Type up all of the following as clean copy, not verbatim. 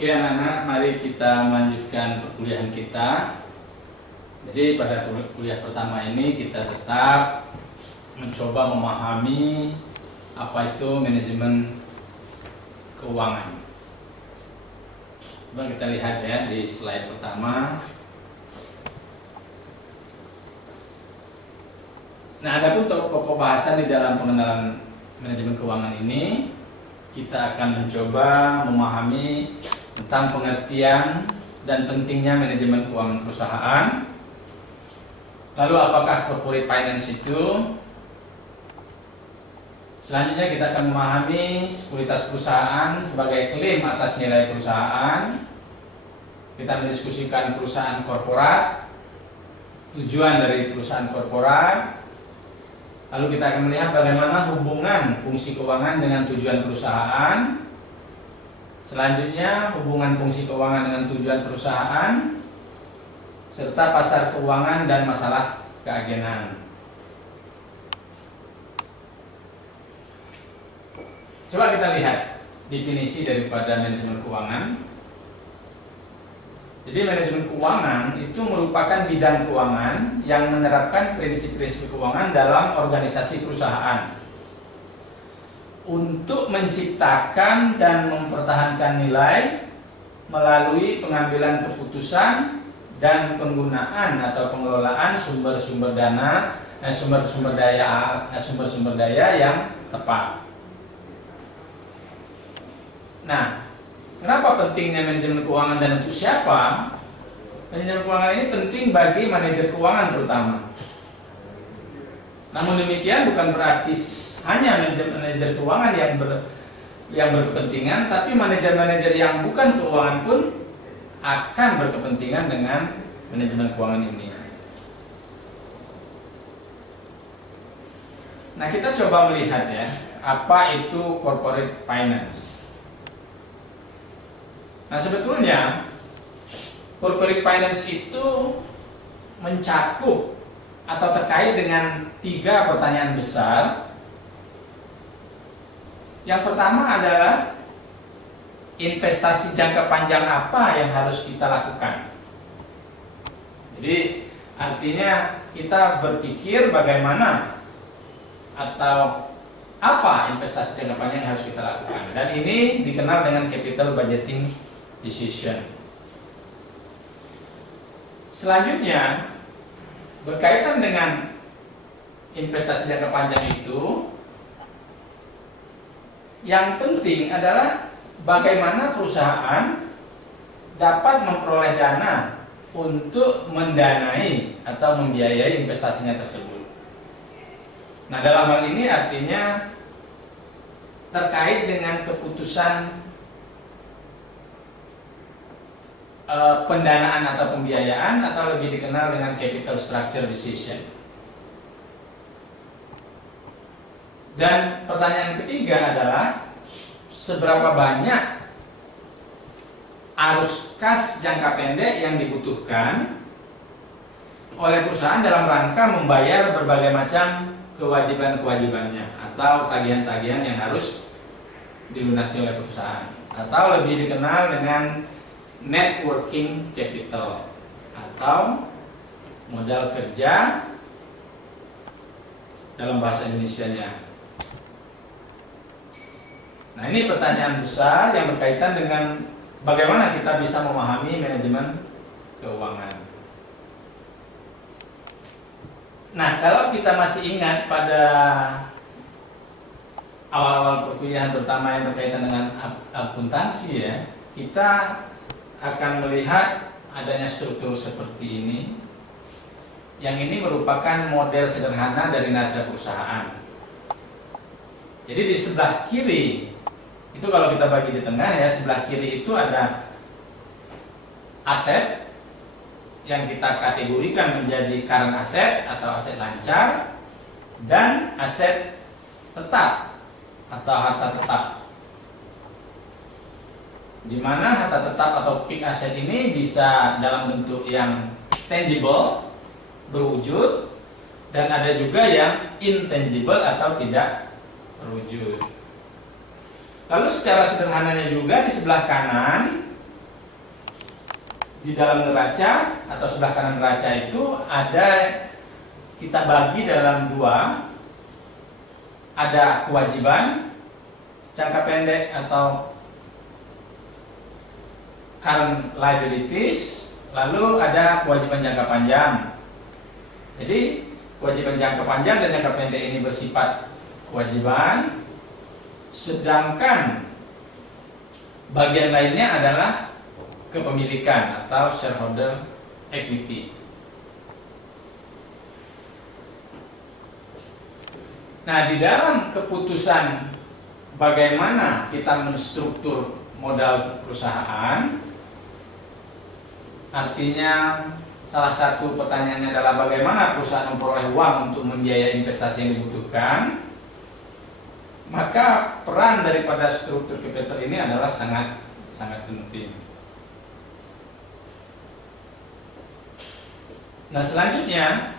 Oke anak-anak, mari kita melanjutkan perkuliahan kita. Jadi pada kuliah pertama ini kita tetap mencoba memahami apa itu manajemen keuangan. Coba kita lihat ya di slide pertama. Nah, adapun pokok bahasan di dalam pengenalan manajemen keuangan ini, kita akan mencoba memahami tentang pengertian dan pentingnya manajemen keuangan perusahaan. Lalu apakah corporate finance itu? Selanjutnya kita akan memahami sekuritas perusahaan sebagai klaim atas nilai perusahaan. Kita mendiskusikan perusahaan korporat, tujuan dari perusahaan korporat. Lalu kita akan melihat bagaimana hubungan fungsi keuangan dengan tujuan perusahaan. Selanjutnya hubungan fungsi keuangan dengan tujuan perusahaan, serta pasar keuangan dan masalah keagenan. Coba kita lihat definisi daripada manajemen keuangan. Jadi manajemen keuangan itu merupakan bidang keuangan yang menerapkan prinsip-prinsip keuangan dalam organisasi perusahaan untuk menciptakan dan mempertahankan nilai melalui pengambilan keputusan dan penggunaan atau pengelolaan sumber-sumber daya yang tepat. Nah, kenapa pentingnya manajemen keuangan dan untuk siapa? Manajemen keuangan ini penting bagi manajer keuangan terutama. Namun demikian bukan berarti hanya manajer keuangan yang berkepentingan, tapi manajer-manajer yang bukan keuangan pun akan berkepentingan dengan manajemen keuangan ini. Nah, kita coba melihat ya, apa itu corporate finance. Nah, sebetulnya corporate finance itu mencakup atau terkait dengan 3 pertanyaan besar. Yang pertama adalah investasi jangka panjang apa yang harus kita lakukan. Jadi artinya kita berpikir bagaimana atau apa investasi jangka panjang yang harus kita lakukan. Dan ini dikenal dengan capital budgeting decision. Selanjutnya berkaitan dengan investasi jangka panjang itu, yang penting adalah bagaimana perusahaan dapat memperoleh dana untuk mendanai atau membiayai investasinya tersebut. Nah, dalam hal ini artinya terkait dengan keputusan pendanaan atau pembiayaan, atau lebih dikenal dengan capital structure decision. Dan pertanyaan ketiga adalah seberapa banyak arus kas jangka pendek yang dibutuhkan oleh perusahaan dalam rangka membayar berbagai macam kewajiban-kewajibannya atau tagihan-tagihan yang harus dilunasi oleh perusahaan, atau lebih dikenal dengan net working capital atau modal kerja dalam bahasa Indonesianya. Nah, ini pertanyaan besar yang berkaitan dengan bagaimana kita bisa memahami manajemen keuangan. Nah, kalau kita masih ingat pada awal-awal perkuliahan pertama yang berkaitan dengan akuntansi ya, kita akan melihat adanya struktur seperti ini. Yang ini merupakan model sederhana dari neraca perusahaan. Jadi di sebelah kiri itu, kalau kita bagi di tengah ya, sebelah kiri itu ada aset yang kita kategorikan menjadi current asset atau aset lancar, dan aset tetap atau harta tetap, di mana harta tetap atau fixed asset ini bisa dalam bentuk yang tangible, berwujud, dan ada juga yang intangible atau tidak berwujud. Lalu secara sederhananya juga di sebelah kanan di dalam neraca atau sebelah kanan neraca itu ada, kita bagi dalam dua, ada kewajiban jangka pendek atau current liabilities, lalu ada kewajiban jangka panjang. Jadi kewajiban jangka panjang dan jangka pendek ini bersifat kewajiban, sedangkan bagian lainnya adalah kepemilikan atau shareholder equity. Nah, di dalam keputusan bagaimana kita menstruktur modal perusahaan, artinya salah satu pertanyaannya adalah bagaimana perusahaan memperoleh uang untuk membiayai investasi yang dibutuhkan, maka peran daripada struktur capital ini adalah sangat penting. Nah, selanjutnya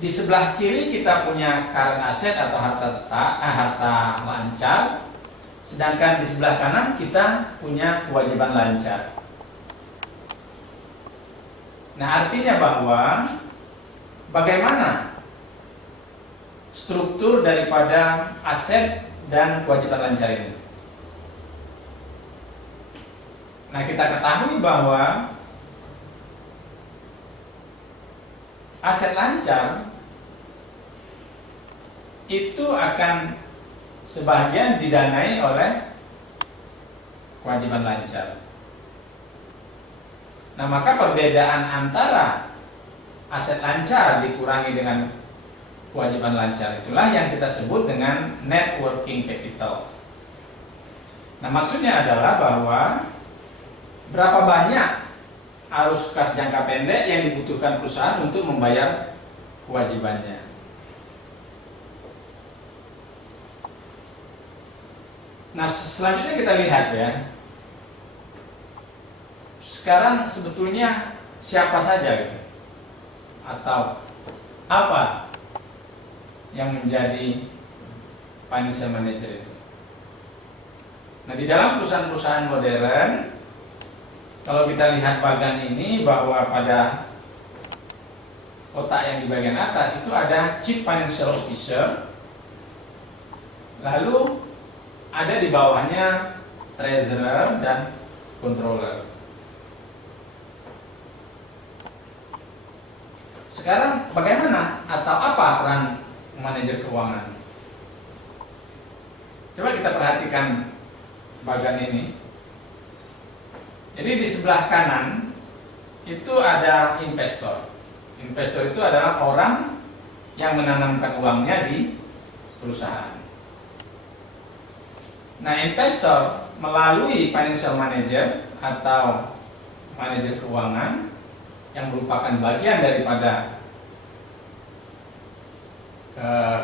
di sebelah kiri kita punya current asset atau harta lancar, sedangkan di sebelah kanan kita punya kewajiban lancar. Nah, artinya bahwa bagaimana struktur daripada aset dan kewajiban lancar ini. Nah, kita ketahui bahwa aset lancar itu akan sebagian didanai oleh kewajiban lancar. Nah, maka perbedaan antara aset lancar dikurangi dengan kewajiban lancar itulah yang kita sebut dengan net working capital. Nah, maksudnya adalah bahwa berapa banyak arus kas jangka pendek yang dibutuhkan perusahaan untuk membayar kewajibannya. Nah, selanjutnya kita lihat ya. Sekarang sebetulnya siapa saja gitu, atau apa yang menjadi financial manager itu. Nah, di dalam perusahaan-perusahaan modern, kalau kita lihat bagan ini, bahwa pada kotak yang di bagian atas itu ada Chief Financial Officer, lalu ada di bawahnya Treasurer dan Controller. Sekarang bagaimana atau apa peran manajer keuangan? Coba kita perhatikan bagan ini. Jadi di sebelah kanan itu ada investor. Investor itu adalah orang yang menanamkan uangnya di perusahaan. Nah, investor melalui financial manager atau manajer keuangan yang merupakan bagian daripada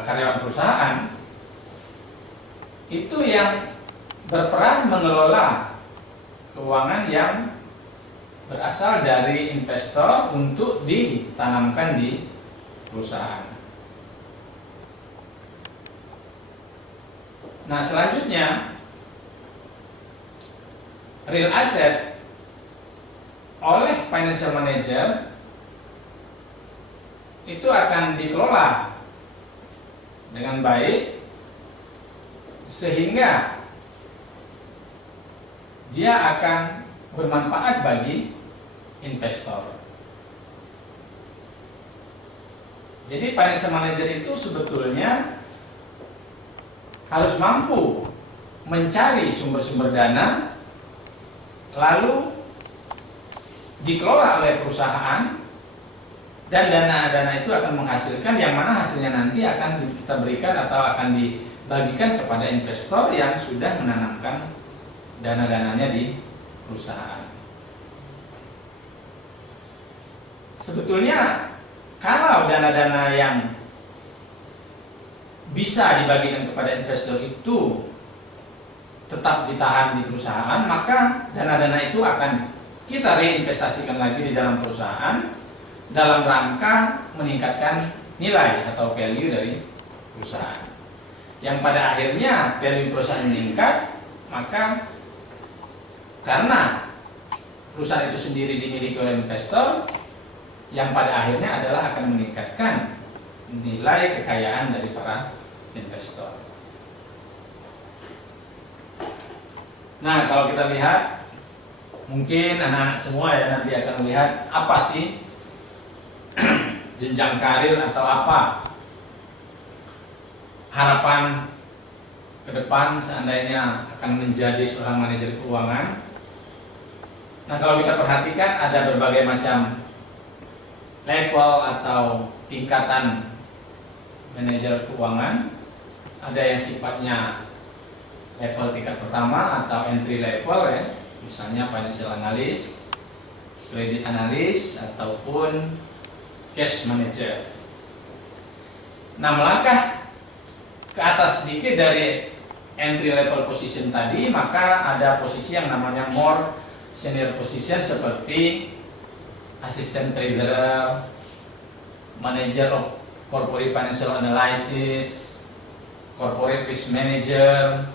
karyawan perusahaan, itu yang berperan mengelola keuangan yang berasal dari investor untuk ditanamkan di perusahaan. Nah, selanjutnya real asset oleh financial manager itu akan dikelola dengan baik sehingga dia akan bermanfaat bagi investor. Jadi financial manager itu sebetulnya harus mampu mencari sumber-sumber dana, lalu dikelola oleh perusahaan, dan dana-dana itu akan menghasilkan, yang mana hasilnya nanti akan kita berikan atau akan dibagikan kepada investor yang sudah menanamkan dana-dananya di perusahaan. Sebetulnya kalau dana-dana yang bisa dibagikan kepada investor itu tetap ditahan di perusahaan, maka dana-dana itu akan kita reinvestasikan lagi di dalam perusahaan dalam rangka meningkatkan nilai atau value dari perusahaan. Yang pada akhirnya value perusahaan meningkat, maka karena perusahaan itu sendiri dimiliki oleh investor, yang pada akhirnya adalah akan meningkatkan nilai kekayaan dari para investor. Nah, kalau kita lihat, mungkin anak-anak semua ya nanti akan melihat apa sih jenjang karir atau apa harapan ke depan seandainya akan menjadi seorang manajer keuangan. Nah, kalau kita perhatikan ada berbagai macam level atau tingkatan manajer keuangan. Ada yang sifatnya level tingkat pertama atau entry level ya, misalnya financial analyst, credit analyst, ataupun cash manager. Nah, melangkah ke atas sedikit dari entry level position tadi, maka ada posisi yang namanya more senior position seperti assistant treasurer, manager of corporate financial analysis, corporate risk manager,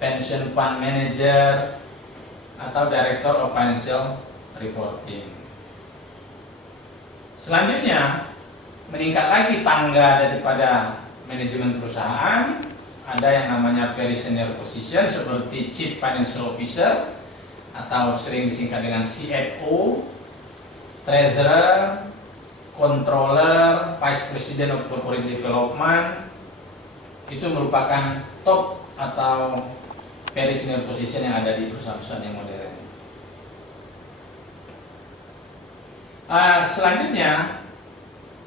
pension fund manager, atau director of financial reporting. Selanjutnya, meningkat lagi tangga daripada manajemen perusahaan, ada yang namanya very senior position seperti chief financial officer atau sering disingkat dengan CFO, treasurer, controller, vice president of corporate development. Itu merupakan top atau very senior position yang ada di perusahaan-perusahaan yang modern. Selanjutnya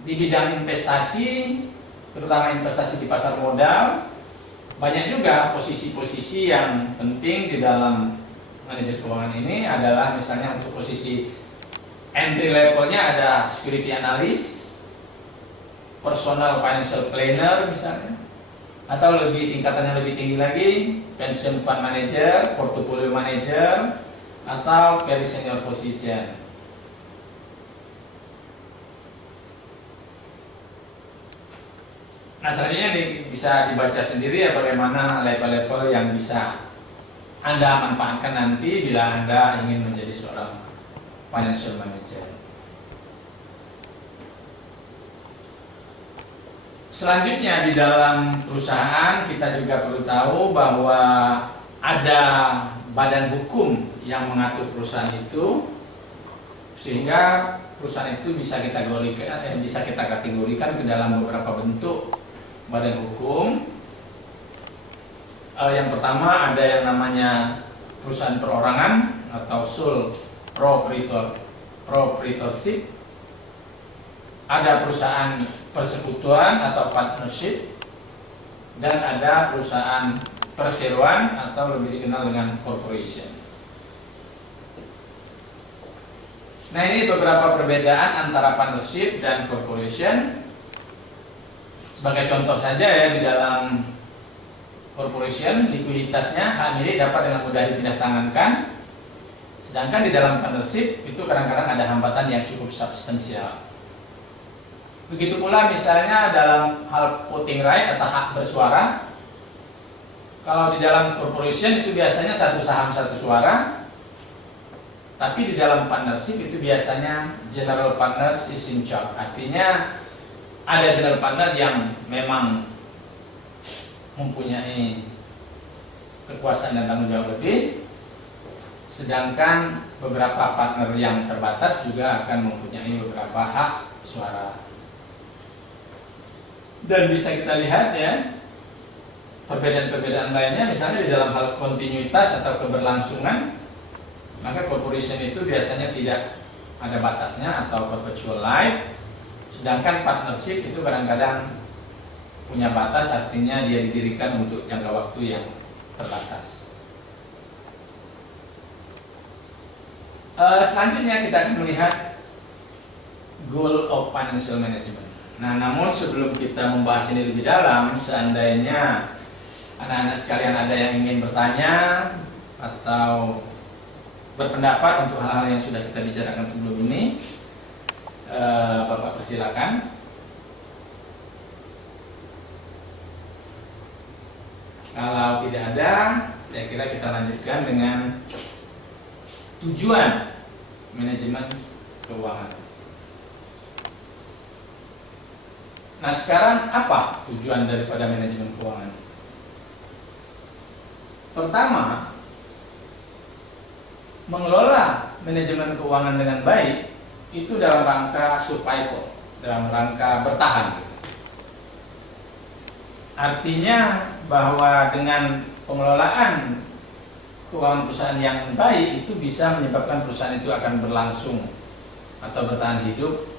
di bidang investasi, terutama investasi di pasar modal, banyak juga posisi-posisi yang penting di dalam manajer keuangan ini adalah misalnya untuk posisi entry levelnya ada security analyst, personal financial planner misalnya, atau lebih tingkatannya lebih tinggi lagi pension fund manager, portfolio manager, atau very senior position. Nah, selanjutnya bisa dibaca sendiri ya bagaimana level-level yang bisa Anda manfaatkan nanti bila Anda ingin menjadi seorang financial manager. Selanjutnya di dalam perusahaan kita juga perlu tahu bahwa ada badan hukum yang mengatur perusahaan itu, sehingga perusahaan itu bisa kita kategorikan ke dalam beberapa bentuk badan hukum. Yang pertama ada yang namanya perusahaan perorangan atau sole proprietorship, ada perusahaan persekutuan atau partnership, dan ada perusahaan perseroan atau lebih dikenal dengan corporation. Nah, ini beberapa perbedaan antara partnership dan corporation. Sebagai contoh saja ya, di dalam corporation likuiditasnya hak milik dapat dengan mudah dipindah tangankan, sedangkan di dalam partnership itu kadang-kadang ada hambatan yang cukup substansial. Begitu pula misalnya dalam hal voting right atau hak bersuara. Kalau di dalam corporation itu biasanya satu saham satu suara, tapi di dalam partnership itu biasanya general partners is in charge. Artinya ada general partner yang memang mempunyai kekuasaan dan tanggung jawab lebih, sedangkan beberapa partner yang terbatas juga akan mempunyai beberapa hak suara. Dan bisa kita lihat ya, perbedaan-perbedaan lainnya misalnya di dalam hal kontinuitas atau keberlangsungan, maka corporation itu biasanya tidak ada batasnya atau perpetual life, sedangkan partnership itu kadang-kadang punya batas, artinya dia didirikan untuk jangka waktu yang terbatas. Selanjutnya kita akan melihat goal of financial management. Nah, namun sebelum kita membahas ini lebih dalam, seandainya anak-anak sekalian ada yang ingin bertanya atau berpendapat untuk hal-hal yang sudah kita bicarakan sebelum ini, Bapak persilakan. Kalau tidak ada, saya kira kita lanjutkan dengan tujuan manajemen keuangan. Nah, sekarang apa tujuan daripada manajemen keuangan? Pertama, mengelola manajemen keuangan dengan baik itu dalam rangka survival, dalam rangka bertahan. Artinya bahwa dengan pengelolaan keuangan perusahaan yang baik itu bisa menyebabkan perusahaan itu akan berlangsung atau bertahan hidup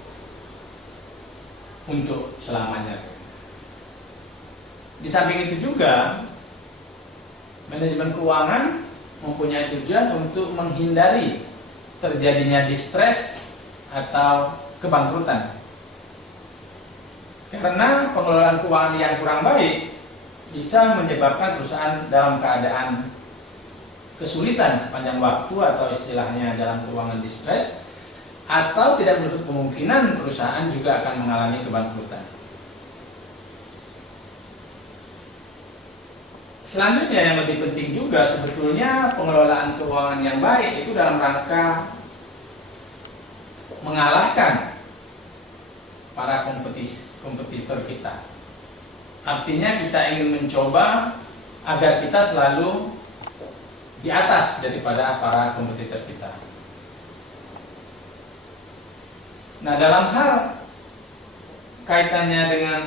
untuk selamanya. Di samping itu juga manajemen keuangan mempunyai tujuan untuk menghindari terjadinya distress atau kebangkrutan. Karena pengelolaan keuangan yang kurang baik bisa menyebabkan perusahaan dalam keadaan kesulitan sepanjang waktu atau istilahnya dalam keuangan distress, atau tidak menutup kemungkinan perusahaan juga akan mengalami kebangkrutan. Selanjutnya yang lebih penting juga sebetulnya pengelolaan keuangan yang baik itu dalam rangka mengalahkan para kompetitor kita. Artinya kita ingin mencoba agar kita selalu di atas daripada para kompetitor kita. Nah, dalam hal kaitannya dengan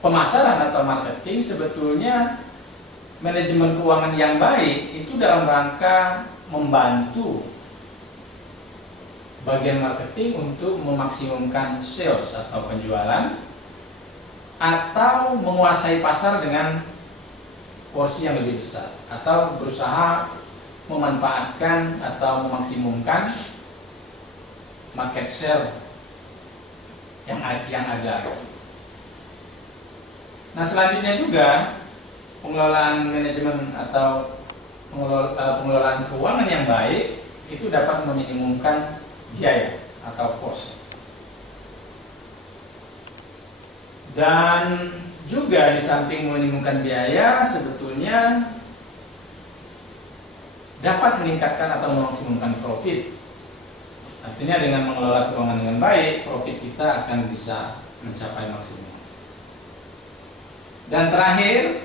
pemasaran atau marketing, sebetulnya manajemen keuangan yang baik itu dalam rangka membantu bagian marketing untuk memaksimumkan sales atau penjualan, atau menguasai pasar dengan porsi yang lebih besar, atau berusaha memanfaatkan atau memaksimumkan market share yang ada. Nah, selanjutnya juga pengelolaan manajemen atau pengelolaan keuangan yang baik itu dapat meminimumkan biaya atau cost. Dan juga di samping meminimumkan biaya, sebetulnya dapat meningkatkan atau memaksimumkan profit. Artinya dengan mengelola keuangan dengan baik, profit kita akan bisa mencapai maksimum. Dan terakhir,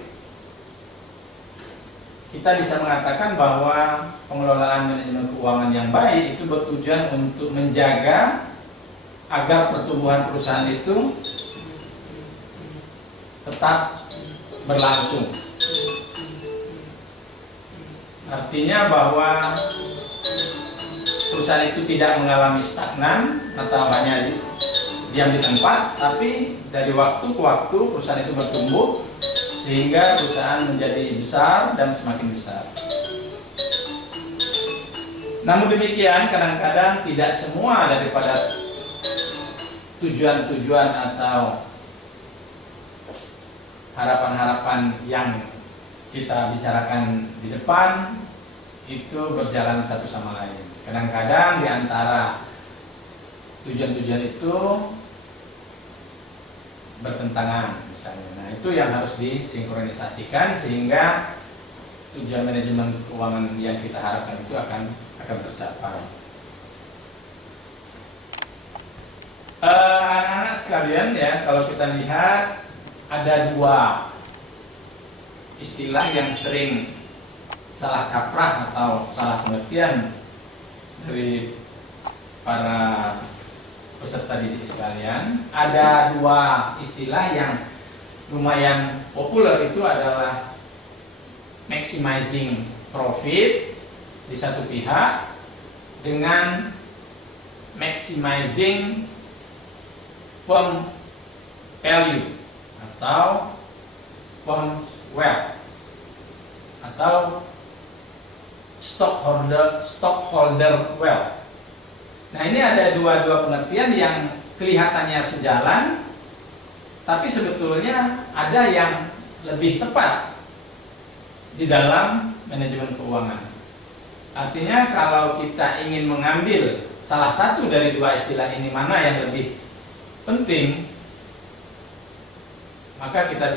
kita bisa mengatakan bahwa pengelolaan manajemen keuangan yang baik itu bertujuan untuk menjaga agar pertumbuhan perusahaan itu tetap berlangsung. Artinya bahwa perusahaan itu tidak mengalami stagnan atau hanya diam di tempat, tapi dari waktu ke waktu perusahaan itu bertumbuh sehingga perusahaan menjadi besar dan semakin besar. Namun demikian, kadang-kadang tidak semua daripada tujuan-tujuan atau harapan-harapan yang kita bicarakan di depan itu berjalan satu sama lain. Kadang-kadang di antara tujuan-tujuan itu bertentangan misalnya. Nah, itu yang harus disinkronisasikan sehingga tujuan manajemen keuangan yang kita harapkan itu akan tercapai. Anak-anak sekalian ya, kalau kita lihat ada dua istilah yang sering salah kaprah atau salah pengertian dari para peserta didik sekalian. Ada dua istilah yang lumayan populer, itu adalah maximizing profit di satu pihak dengan maximizing firm value atau firm wealth atau stockholder wealth. Nah, ini ada dua pengertian yang kelihatannya sejalan, tapi sebetulnya ada yang lebih tepat di dalam manajemen keuangan. Artinya kalau kita ingin mengambil salah satu dari dua istilah ini, mana yang lebih penting, maka kita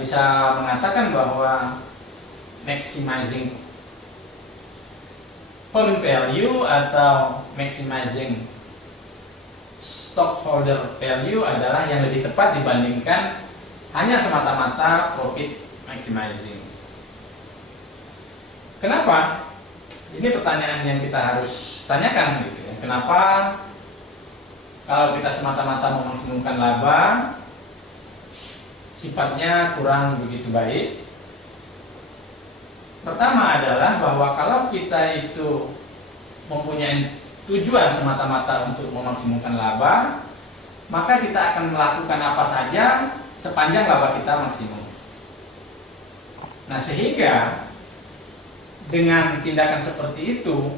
bisa mengatakan bahwa maximizing Own value atau maximizing stockholder value adalah yang lebih tepat dibandingkan hanya semata-mata profit maximizing. Kenapa? Ini pertanyaan yang kita harus tanyakan gitu ya. Kenapa kalau kita semata-mata memaksimumkan laba sifatnya kurang begitu baik? Pertama adalah bahwa kalau kita itu mempunyai tujuan semata-mata untuk memaksimumkan laba, maka kita akan melakukan apa saja sepanjang laba kita maksimum. Nah, sehingga dengan tindakan seperti itu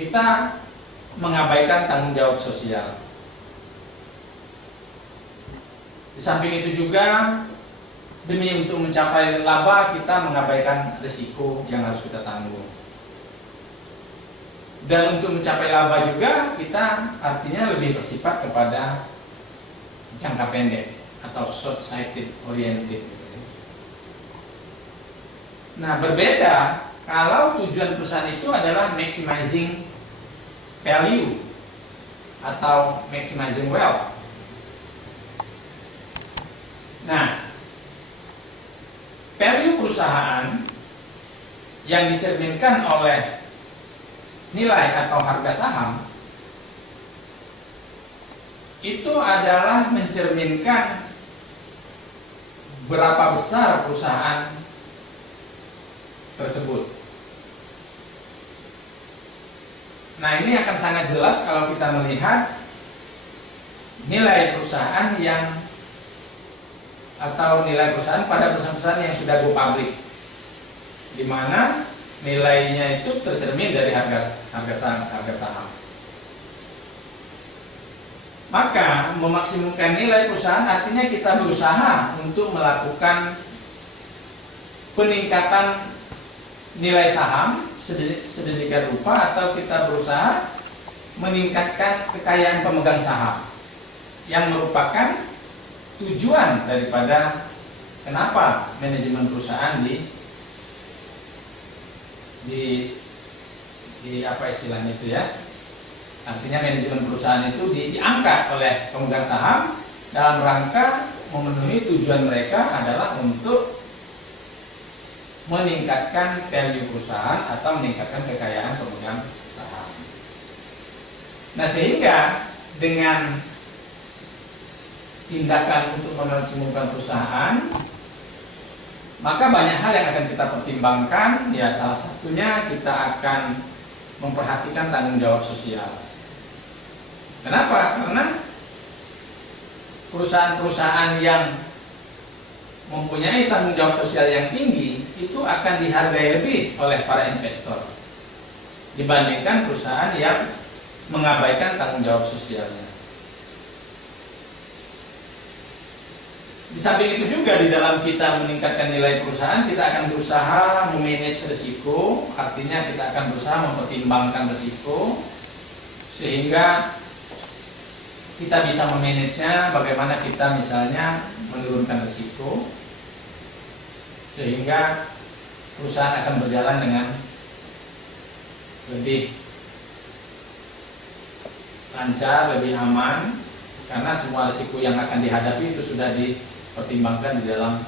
kita mengabaikan tanggung jawab sosial. Di samping itu juga demi untuk mencapai laba kita mengabaikan risiko yang harus kita tanggung. Dan untuk mencapai laba juga kita artinya lebih bersifat kepada jangka pendek atau short sighted oriented. Nah, berbeda kalau tujuan perusahaan itu adalah maximizing value atau maximizing wealth. Nah, value perusahaan yang dicerminkan oleh nilai atau harga saham itu adalah mencerminkan berapa besar perusahaan tersebut. Nah, ini akan sangat jelas kalau kita melihat nilai perusahaan atau nilai perusahaan pada perusahaan-perusahaan yang sudah go public, di mana nilainya itu tercermin dari harga saham. Maka memaksimumkan nilai perusahaan artinya kita berusaha untuk melakukan peningkatan nilai saham sedemikian rupa, atau kita berusaha meningkatkan kekayaan pemegang saham yang merupakan tujuan daripada kenapa manajemen perusahaan di apa istilahnya itu ya, artinya manajemen perusahaan itu diangkat oleh pemegang saham dalam rangka memenuhi tujuan mereka adalah untuk meningkatkan value perusahaan atau meningkatkan kekayaan pemegang saham. Nah, sehingga dengan tindakan untuk memaksimumkan perusahaan, maka banyak hal yang akan kita pertimbangkan. Ya, salah satunya kita akan memperhatikan tanggung jawab sosial. Kenapa? Karena perusahaan-perusahaan yang mempunyai tanggung jawab sosial yang tinggi itu akan dihargai lebih oleh para investor dibandingkan perusahaan yang mengabaikan tanggung jawab sosialnya. Di samping itu juga di dalam kita meningkatkan nilai perusahaan, kita akan berusaha memanage risiko, artinya kita akan berusaha mempertimbangkan risiko sehingga kita bisa memanagenya, bagaimana kita misalnya menurunkan risiko sehingga perusahaan akan berjalan dengan lebih lancar, lebih aman, karena semua risiko yang akan dihadapi itu sudah dipertimbangkan di dalam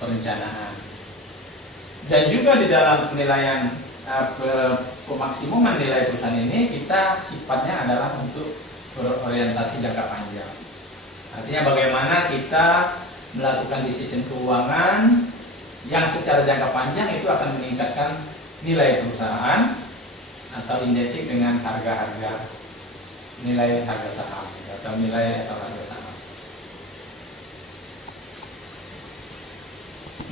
perencanaan. Dan juga di dalam penilaian pemaksimuman nilai perusahaan ini, kita sifatnya adalah untuk berorientasi jangka panjang. Artinya bagaimana kita melakukan decision keuangan yang secara jangka panjang itu akan meningkatkan nilai perusahaan atau identik dengan nilai harga saham atau nilai atau harga saham.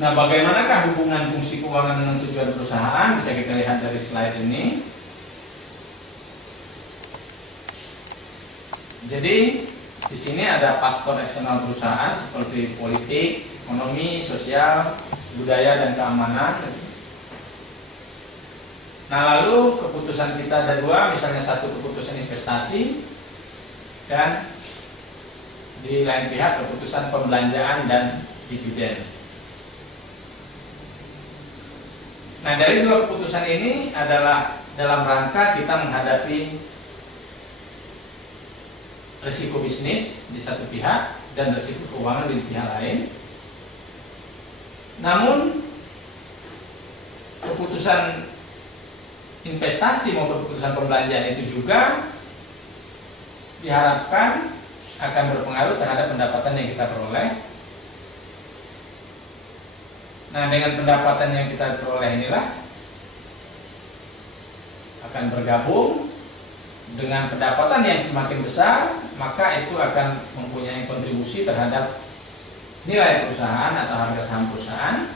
Nah, bagaimanakah hubungan fungsi keuangan dengan tujuan perusahaan? Bisa kita lihat dari slide ini. Jadi di sini ada faktor eksternal perusahaan seperti politik, ekonomi, sosial, budaya, dan keamanan. Nah, lalu keputusan kita ada dua, misalnya satu keputusan investasi dan di lain pihak keputusan pembelanjaan dan dividen. Nah, dari dua keputusan ini adalah dalam rangka kita menghadapi risiko bisnis di satu pihak dan risiko keuangan di pihak lain. Namun keputusan investasi maupun keputusan pembelanjaan itu juga diharapkan akan berpengaruh terhadap pendapatan yang kita peroleh. Nah, dengan pendapatan yang kita peroleh inilah akan bergabung dengan pendapatan yang semakin besar, maka itu akan mempunyai kontribusi terhadap nilai perusahaan atau harga saham perusahaan,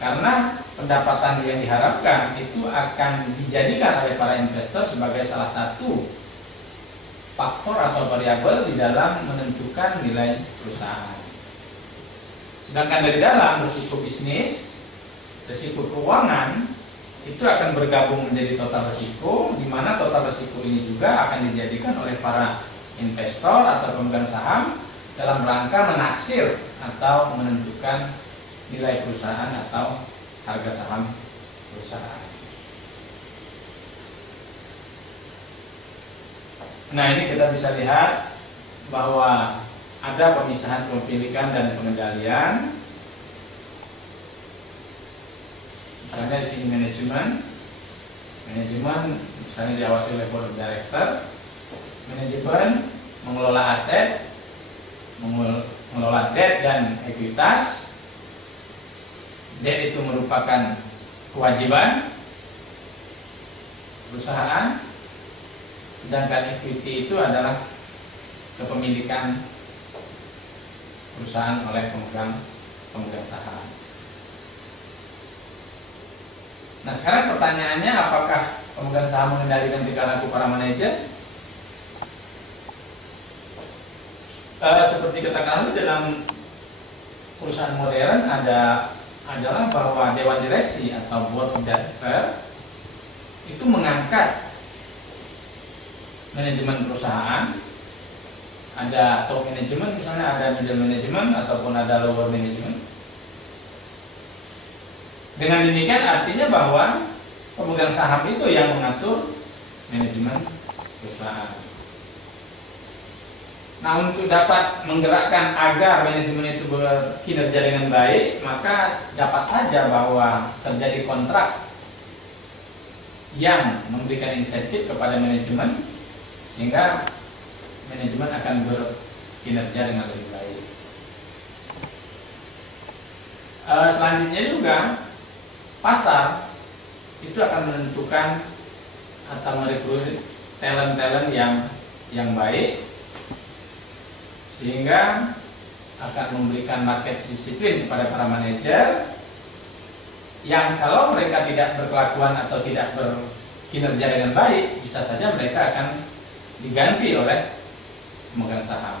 karena pendapatan yang diharapkan itu akan dijadikan oleh para investor sebagai salah satu faktor atau variabel di dalam menentukan nilai perusahaan. Sedangkan dari dalam risiko bisnis, risiko keuangan itu akan bergabung menjadi total risiko, di mana total risiko ini juga akan dijadikan oleh para investor atau pemegang saham dalam rangka menaksir atau menentukan nilai perusahaan atau harga saham perusahaan. Nah, ini kita bisa lihat bahwa ada pemisahan kepemilikan dan pengendalian. Misalnya di sini manajemen misalnya diawasi oleh board of director. Manajemen mengelola aset, mengelola debt dan ekuitas. Debt itu merupakan kewajiban perusahaan, sedangkan equity itu adalah kepemilikan perusahaan oleh pemegang saham. Nah, sekarang pertanyaannya, apakah pemegang saham mengendalikan tingkah laku para manajer? Seperti kita ketahui dalam perusahaan modern adalah bahwa dewan direksi atau board of director itu mengangkat manajemen perusahaan. Ada top manajemen, misalnya ada middle manajemen ataupun ada lower manajemen. Dengan demikian artinya bahwa pemegang saham itu yang mengatur manajemen perusahaan. Nah, untuk dapat menggerakkan agar manajemen itu berkinerja dengan baik, maka dapat saja bahwa terjadi kontrak yang memberikan insentif kepada manajemen sehingga manajemen akan berkinerja dengan lebih baik. Selanjutnya juga pasar itu akan menentukan atau merekrut talent-talent yang baik, sehingga akan memberikan market disiplin kepada para manajer yang kalau mereka tidak berkelakuan atau tidak berkinerja dengan baik, bisa saja mereka akan diganti oleh pemegang saham.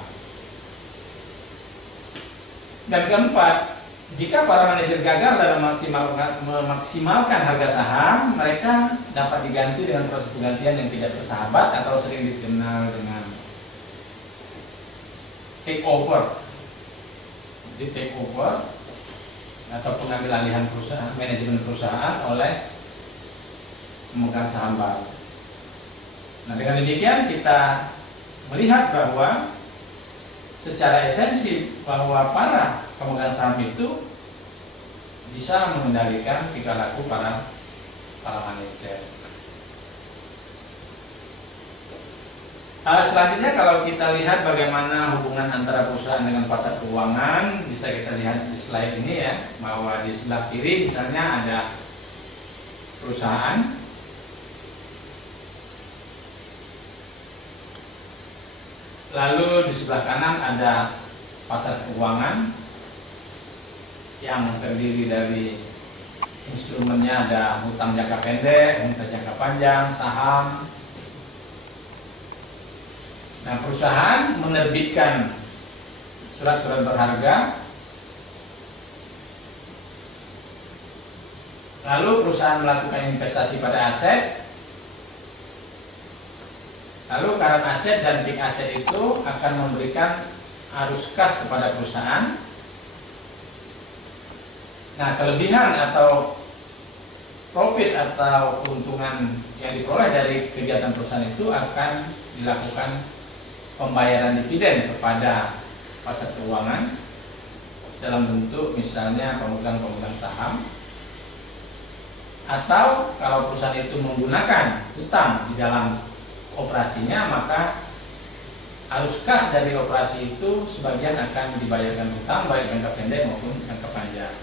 Dan keempat, jika para manajer gagal dalam memaksimalkan harga saham, mereka dapat diganti dengan proses penggantian yang tidak bersahabat atau sering dikenal dengan take over. Jadi take over atau pengambil alihan perusahaan, manajemen perusahaan oleh pemegang saham baru. Nah, dengan demikian kita melihat bahwa secara esensi bahwa para pemegang saham itu bisa mengendalikan tingkah laku para manajer. Selanjutnya kalau kita lihat bagaimana hubungan antara perusahaan dengan pasar keuangan, bisa kita lihat di slide ini ya, bahwa di sebelah kiri misalnya ada perusahaan, lalu di sebelah kanan ada pasar keuangan yang terdiri dari instrumennya, ada hutang jangka pendek, hutang jangka panjang, saham. Nah, perusahaan menerbitkan surat-surat berharga, lalu perusahaan melakukan investasi pada aset, lalu current aset dan fixed aset itu akan memberikan arus kas kepada perusahaan. Nah, kelebihan atau profit atau keuntungan yang diperoleh dari kegiatan perusahaan itu akan dilakukan pembayaran dividen kepada pasar keuangan dalam bentuk misalnya pemegang saham, atau kalau perusahaan itu menggunakan hutang di dalam operasinya, maka arus kas dari operasi itu sebagian akan dibayarkan hutang baik jangka pendek maupun jangka panjang.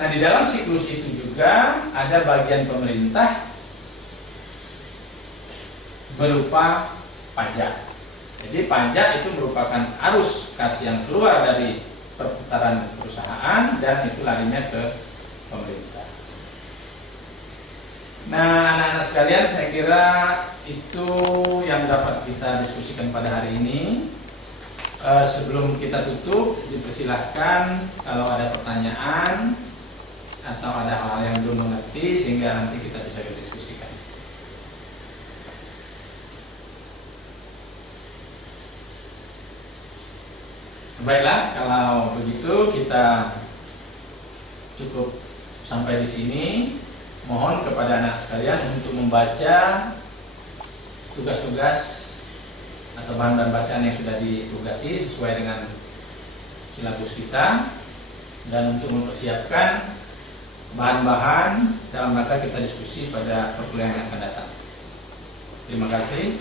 Nah, di dalam siklus itu juga ada bagian pemerintah berupa pajak. Jadi pajak itu merupakan arus kas yang keluar dari perputaran perusahaan dan itu larinya ke pemerintah. Nah, anak-anak sekalian, saya kira itu yang dapat kita diskusikan pada hari ini. Sebelum kita tutup, dipersilahkan kalau ada pertanyaan atau ada hal yang belum mengerti sehingga nanti kita bisa berdiskusikan. Baiklah, kalau begitu kita cukup sampai di sini. Mohon kepada anak sekalian untuk membaca tugas-tugas atau bahan-bahan bacaan yang sudah ditugasi sesuai dengan silabus kita, dan untuk mempersiapkan bahan-bahan dalam rangka kita diskusi pada perkuliahan yang akan datang. Terima kasih.